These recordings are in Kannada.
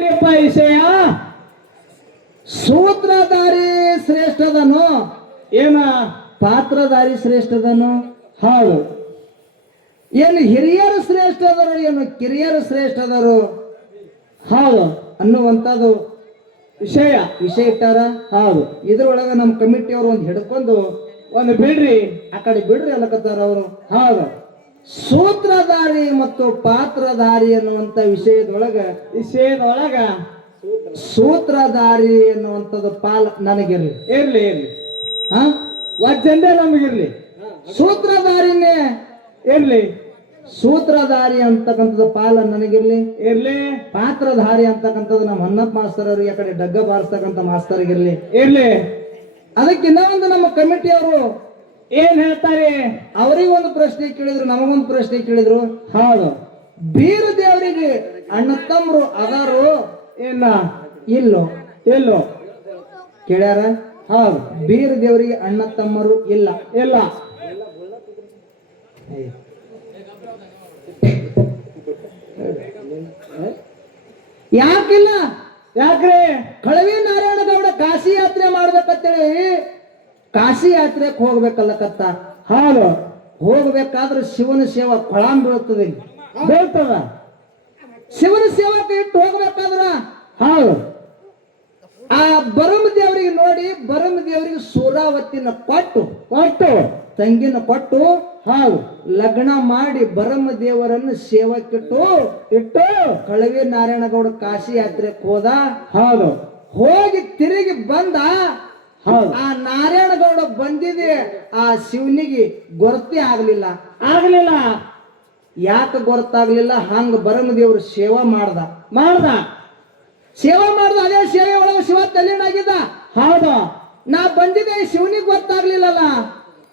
ವಿಷಯ ಸೂತ್ರಧಾರಿ ಶ್ರೇಷ್ಠದನು ಏನ ಪಾತ್ರಧಾರಿ ಶ್ರೇಷ್ಠದನು? ಹೌದು. ಏನು ಹಿರಿಯರು ಶ್ರೇಷ್ಠದರು ಏನು ಕಿರಿಯರು ಶ್ರೇಷ್ಠದರು? ಹೌದು ಅನ್ನುವಂಥದ್ದು ವಿಷಯ ಇಟ್ಟಾರ. ಹೌದು. ಇದ್ರೊಳಗ ನಮ್ಮ ಕಮಿಟಿಯವರು ಒಂದು ಹಿಡ್ಕೊಂಡು ಒಂದು ಬಿಡ್ರಿ ಆ ಕಡೆ ಬಿಡ್ರಿ ಅಲ್ಲಕತ್ತಾರ ಅವರು. ಹೌದು. ಸೂತ್ರಧಾರಿ ಮತ್ತು ಪಾತ್ರಧಾರಿ ಅನ್ನುವಂಥ ವಿಷಯದೊಳಗ ಸೂತ್ರಧಾರಿ ಅನ್ನುವಂಥದ್ದು ಪಾಲ್ ನನಗಿರ್ಲಿ. ಇರ್ಲಿ ವಜ್ಜಂದೇ ನಮಗಿರ್ಲಿ. ಸೂತ್ರಧಾರಿನೇ ಇರ್ಲಿ. ಸೂತ್ರಧಾರಿ ಅಂತಕ್ಕಂಥದ್ದು ಪಾಲ ನನಗಿರ್ಲಿ. ಪಾತ್ರಧಾರಿ ಅಂತಕ್ಕಂಥದ್ದು ನಮ್ಮ ಹನ್ನಪ್ಪ ಮಾಸ್ತರ್ ಅವ್ರಿಗೆ ಆ ಕಡೆ ಡಗ್ಗ ಬಾರಿಸ್ತಕ್ಕಂಥ ಮಾಸ್ತರ್ಗಿರ್ಲಿ. ಇರ್ಲಿ. ಅದಕ್ಕೆ ಇನ್ನೊಂದು ನಮ್ಮ ಕಮಿಟಿಯವರು ಏನ್ ಹೇಳ್ತಾರೆ, ಅವರಿಗೆ ಒಂದು ಪ್ರಶ್ನೆ ಕೇಳಿದ್ರು, ನಮಗೊಂದು ಪ್ರಶ್ನೆ ಕೇಳಿದ್ರು. ಹೌದು. ಬೀರ ದೇವರಿಗೆ ಅಣ್ಣ ತಮ್ಮರು ಅದಾರು ಏನ ಇಲ್ಲೋ ಕೇಳ್ಯಾರ? ಹೌದು. ಬೀರ ದೇವರಿಗೆ ಅಣ್ಣ ತಮ್ಮರು ಇಲ್ಲ. ಯಾಕಿಲ್ಲ? ಯಾಕ್ರೆ? ಕಳವಿ ನಾರಾಯಣ ಗೌಡ ಕಾಶಿ ಯಾತ್ರೆ ಮಾಡ್ಬೇಕಂತೇಳಿ ಕಾಶಿ ಯಾತ್ರೆಗೆ ಹೋಗ್ಬೇಕಲ್ಲಕತ್ತ. ಹೌದು. ಹೋಗ್ಬೇಕಾದ್ರೆ ಶಿವನ ಸೇವಾ ಕೊಳಾಂ ಬೀಳ್ತದ. ಶಿವನ ಸೇವಕ್ಕೆ ಇಟ್ಟು ಹೋಗ್ಬೇಕಾದ್ರ ಹೌದು ಆ ಬರಮ ದೇವರಿಗೆ ನೋಡಿ, ಬರಮ ದೇವರಿಗೆ ಸೂರಾವತಿನ ಕೊಟ್ಟು ತಂಗಿನ ಕೊಟ್ಟು ಹೌದು ಲಗ್ನ ಮಾಡಿ ಬರಮ ದೇವರನ್ನು ಸೇವಕ್ಕಿಟ್ಟು ಕಳವಿ ನಾರಾಯಣಗೌಡ ಕಾಶಿ ಯಾತ್ರೆಗೆ ಹೋದ. ಹೌದು. ಹೋಗಿ ತಿರುಗಿ ಬಂದ. ಹೌದು. ಆ ನಾರಾಯಣಗೌಡ ಬಂದಿದೆ ಆ ಶಿವನಿಗೆ ಗೊರತೆ ಆಗ್ಲಿಲ್ಲ. ಯಾಕೆ ಗೊತ್ತಾಗ್ಲಿಲ್ಲ? ಹಂಗ ಬರಮ ದೇವ್ರ ಸೇವಾ ಮಾಡ್ದ. ಅದೇ ಸೇವೆ ಒಳಗೆ ಶಿವ ತಲೆನಾಗಿದ್ದ. ಹೌದು. ನಾ ಬಂದಿದ್ದೆ ಶಿವನಿಗೆ ಗೊತ್ತಾಗ್ಲಿಲ್ಲಲ್ಲ.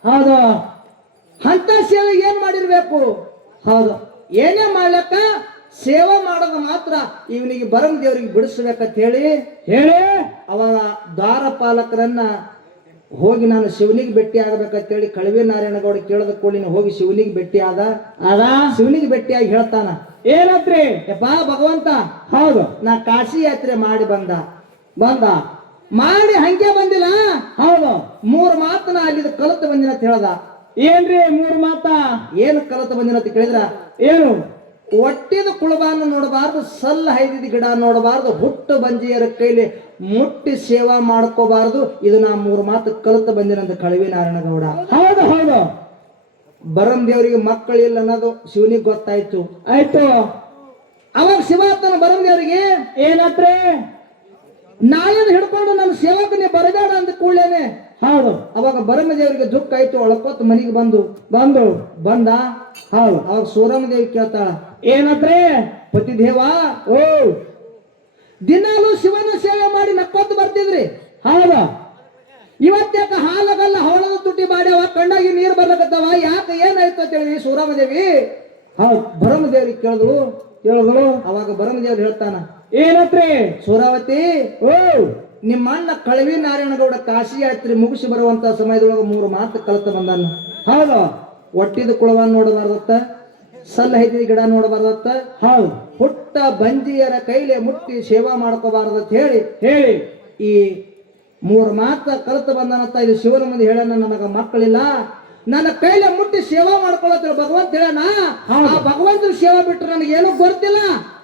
ಹೌದು. ಅಂತ ಸೇವೆ ಏನ್ ಮಾಡಿರ್ಬೇಕು? ಹೌದು. ಏನೇ ಮಾಡ್ಲಕ್ಕ ಸೇವೆ ಮಾಡೋದು ಮಾತ್ರ ಇವನಿಗೆ ಬರಮ ದೇವರಿಗೆ ಬಿಡಿಸ್ಬೇಕಂತ ಹೇಳಿ ಅವಾಗ ದ್ವಾರಪಾಲಕರನ್ನ ಹೋಗಿ ನಾನು ಶಿವನಿಗೆ ಭೇಟಿ ಆಗಬೇಕಂತ ಹೇಳಿ ಕಳವಿ ನಾರಾಯಣಗೌಡ ಕೇಳದ ಕೂಡಲಿನ ಹೋಗಿ ಶಿವನಿಗೆ ಭೇಟಿ ಆದ. ಶಿವನಿಗೆ ಭೇಟಿಯಾಗಿ ಹೇಳ್ತಾನ, ಏನತ್ರಿ ಯಪ್ಪಾ ಭಗವಂತ, ಹೌದು ನಾ ಕಾಶಿ ಯಾತ್ರೆ ಮಾಡಿ ಬಂದ ಮಾಡಿ ಹಂಗೆ ಬಂದಿಲ್ಲ. ಹೌದು. 3 ಮಾತನ ಅಲ್ಲಿ ಕಲಿತು ಬಂದಿನ ಅಂತ ಹೇಳ್ದ. ಏನ್ರಿ 3 ಮಾತ? ಏನು ಕಲಿತು ಬಂದಿನ ಅಂತ ಕೇಳಿದ್ರ, ಏನು ಒಟ್ಟಿದ ಕುಳಬಾನ ನೋಡಬಾರ್ದು, ಸಲ್ಲ ಹೈದಿದ ಗಿಡ ನೋಡಬಾರ್ದು, ಹುಟ್ಟು ಬಂಜಿಯರ ಕೈಲಿ ಮುಟ್ಟಿ ಸೇವಾ ಮಾಡ್ಕೋಬಾರ್ದು. ಇದು ನಾ 3 ಮಾತು ಕಲಿತು ಬಂದಿರಂತ ಕಳವಿ ನಾರಾಯಣಗೌಡ. ಹೌದು. ಬರಂ ದೇವರಿಗೆ ಮಕ್ಕಳಿಲ್ಲ ಅನ್ನೋದು ಶಿವನಿಗೆ ಗೊತ್ತಾಯ್ತು. ಅವಾಗ ಶಿವಾತನ ಬರಂ ದೇವರಿಗೆ ಏನತ್ರೆ ನಾಯನ್ ಹಿಡ್ಕೊಂಡು ನನ್ನ ಸೇವಕನೇ ಬರಬೇಡ ಅಂತ ಕೂಡಲೇನೆ. ಹೌದು. ಅವಾಗ ಬರಮ ದೇವರಿಗೆ ದುಃಖ ಆಯ್ತು. ಒಳಕೊತ್ತು ಮನೆಗೆ ಬಂದ. ಹೌದು. ಅವಾಗ ಸೂರಮ ದೇವಿ ಕೇಳ್ತಾಳ, ಏನತ್ರೆ ಪತಿದೇವ, ಓ ದಿನಾಲು ಶಿವನ ಸೇವೆ ಮಾಡಿ ನಕ್ಕೊತ್ತು ಬರ್ತಿದ್ರಿ. ಹೌದಾ? ಇವತ್ತ್ಯಾಕ ಹಾಲಗಲ್ಲ ಹವಳದ ತುಟ್ಟಿ ಮಾಡ್ಯಾವ, ಕಣ್ಣಾಗಿ ನೀರು ಬರ್ಲಕತ್ತವ, ಯಾಕೆ ಏನಾಯ್ತು ಅಂತ ಹೇಳಿ ಸೂರಮದೇವಿ ಹೌದು ಬರಮದೇವ್ರಿಗೆ ಕೇಳಿದ್ರು. ಅವಾಗ ಬರಮದೇವ್ರು ಹೇಳ್ತಾನ, ಏನತ್ರಿ ಸೂರಾವತಿ, ಓ ನಿಮ್ಮ ಅಣ್ಣ ಕಳವಿ ನಾರಾಯಣಗೌಡ ಕಾಶಿ ಯಾತ್ರೆ ಮುಗಿಸಿ ಬರುವಂತ ಸಮಯದೊಳಗ 3 ಮಾತು ಕಲಿತ ಬಂದಾನ. ಹೌದು. ಒಟ್ಟಿದ ಕುಳವನ್ನ ನೋಡಬಾರ್ದತ್ತ, ಸಲ್ಲ ಹೈದಿದ ಗಿಡ ನೋಡಬಾರ್ದತ್ತ. ಹೌದು. ಹುಟ್ಟ ಬಂಜಿಯರ ಕೈಲೆ ಮುಟ್ಟಿ ಸೇವಾ ಮಾಡ್ಕೋಬಾರ್ದತ್ ಹೇಳಿ ಈ 3 ಮಾತ ಕಲಿತು ಬಂದನತ್ತ. ಇದು ಶಿವನ ಮುಂದೆ ಹೇಳನ, ನನಗ ಮಕ್ಕಳಿಲ್ಲ, ನನ್ನ ಕೈಲೆ ಮುಟ್ಟಿ ಸೇವಾ ಮಾಡ್ಕೊಳತ್ತ ಭಗವಂತ ಹೇಳನ. ಆ ಭಗವಂತನ ಸೇವಾ ಬಿಟ್ಟರೆ ನನಗೆ ಏನೂ ಗೊತ್ತಿಲ್ಲ.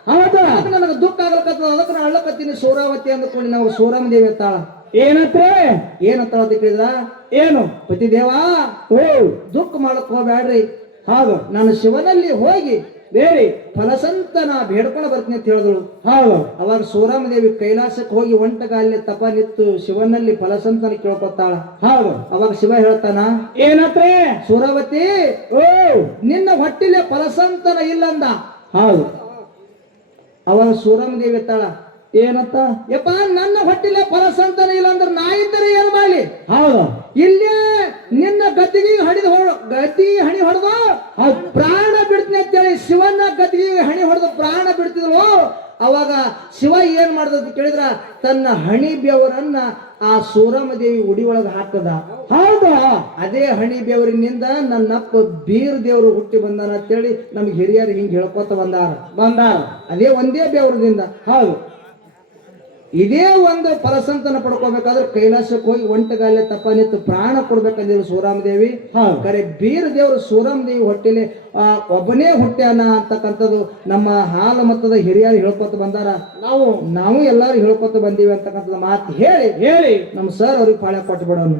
ಹೌದಾ? ನನಗೆ ದುಃಖ ಆಗ್ಲಕತ್ತದ, ಅದಕ್ಕೆ ನಾನು ಅಳ್ಳಕತ್ತೀನಿ ಸೂರಾವತಿ ಅಂದ್ಕೊಂಡು ನಾವು ಸೂರಮ ದೇವಿ ಎತ್ತಾಳ. ಏನಂತಾಳ ಅಂತ ಕೇಳಿದ್ರ, ಏನು ಪತಿದೇವ, ಓ ದುಃಖ ಮಾಡಕ್ ಹೋಗ್ಬ್ಯಾಡ್ರಿ. ಹೌದು. ನಾನು ಶಿವನಲ್ಲಿ ಹೋಗಿ ಬೇರೆ ಫಲಸಂತ ನಾ ಬೇಡ್ಕೊಂಡು ಬರ್ತೀನಿ ಅಂತ ಹೇಳಿದಳು. ಹೌದು. ಅವಾಗ ಸೂರಮದೇವಿ ಕೈಲಾಸಕ್ಕೆ ಹೋಗಿ ಒಂಟಗಾಲಿ ತಪ ನಿತ್ತು ಶಿವನಲ್ಲಿ ಫಲಸಂತನ ಕೇಳ್ಕೊತಾಳ. ಹೌದು. ಅವಾಗ ಶಿವ ಹೇಳ್ತಾನ, ಏನತ್ರೆ ಸೂರಾವತಿ, ಓ ನಿನ್ನ ಹೊಟ್ಟಿಲೆ ಫಲಸಂತನ ಇಲ್ಲಂದ. ಹೌದು. ಅವಾಗ ಸೂರಮದೇವಿ ಎತ್ತಾಳ, ಏನಂತ, ಯಪ್ಪ ನನ್ನ ಹೊಟ್ಟಿಲೆ ಫಲಸಂತನ ಇಲ್ಲ ಅಂದ್ರೆ ನಾ ಇದ್ದರೆ ಏನ್ ಮಾಡ್ಲಿ? ಹೌದು. ಇಲ್ಲೇ ನಿನ್ನ ಗದ್ದಿಗೆ ಗದ್ದಿ ಹಣಿ ಹೊಡೆದು ಪ್ರಾಣ ಬಿಡ್ತೀನಿ ಅಂತೇಳಿ ಶಿವನ ಗದ್ದಿಗೆ ಹಣಿ ಹೊಡೆದು ಪ್ರಾಣ ಬಿಡ್ತಿದ್ಳು. ಅವಾಗ ಶಿವ ಏನ್ ಮಾಡ್ದ ಅಂತ ಕೇಳಿದ್ರ, ತನ್ನ ಹಣಿ ಬೆವರನ್ನ ಆ ಸೂರಮದೇವಿ ಉಡಿ ಒಳಗ ಹಾಕದ. ಹೌದಾ? ಅದೇ ಹಣಿ ಬೆವರಿನಿಂದ ನನ್ನಪ್ಪ ಬೀರ್ ದೇವರು ಹುಟ್ಟಿ ಬಂದಾನ ಅಂತೇಳಿ ನಮ್ಗೆ ಹಿರಿಯರು ಹಿಂಗ್ ಹೇಳ್ಕೊತ ಬಂದಾರ. ಅದೇ ಒಂದೇ ಬೆವರದಿಂದ. ಹೌದು. ಇದೇ ಒಂದು ಫಲಸಂತನ ಪಡ್ಕೋಬೇಕಾದ್ರೆ ಕೈಲಾಸಕ್ಕೆ ಹೋಗಿ ಒಂಟಗಾಲೆ ತಪ್ಪ ನಿಂತು ಪ್ರಾಣ ಕೊಡ್ಬೇಕಂದಿದ್ರು ಸೂರಾಮದೇವಿ. ಕರೆ ಬೀರ ದೇವರು ಸೂರಾಮದೇವಿ ಹೊಟ್ಟೆಲಿ ಒಬ್ಬನೇ ಹುಟ್ಟ್ಯಾನ ಅಂತಕ್ಕಂಥದ್ದು ನಮ್ಮ ಹಾಲು ಮತ್ತದ ಹಿರಿಯರು ಹೇಳ್ಕೊತ ಬಂದಾರ. ನಾವು ಎಲ್ಲಾರು ಹೇಳ್ಕೊತ ಬಂದೀವಿ ಅಂತಕ್ಕಂಥದ್ದು ಮಾತು ಹೇಳಿ ನಮ್ಮ ಸರ್ ಅವ್ರಿಗೆ ಪಾಳ್ಯ ಕೊಟ್ಟು ಬಿಡೋನು.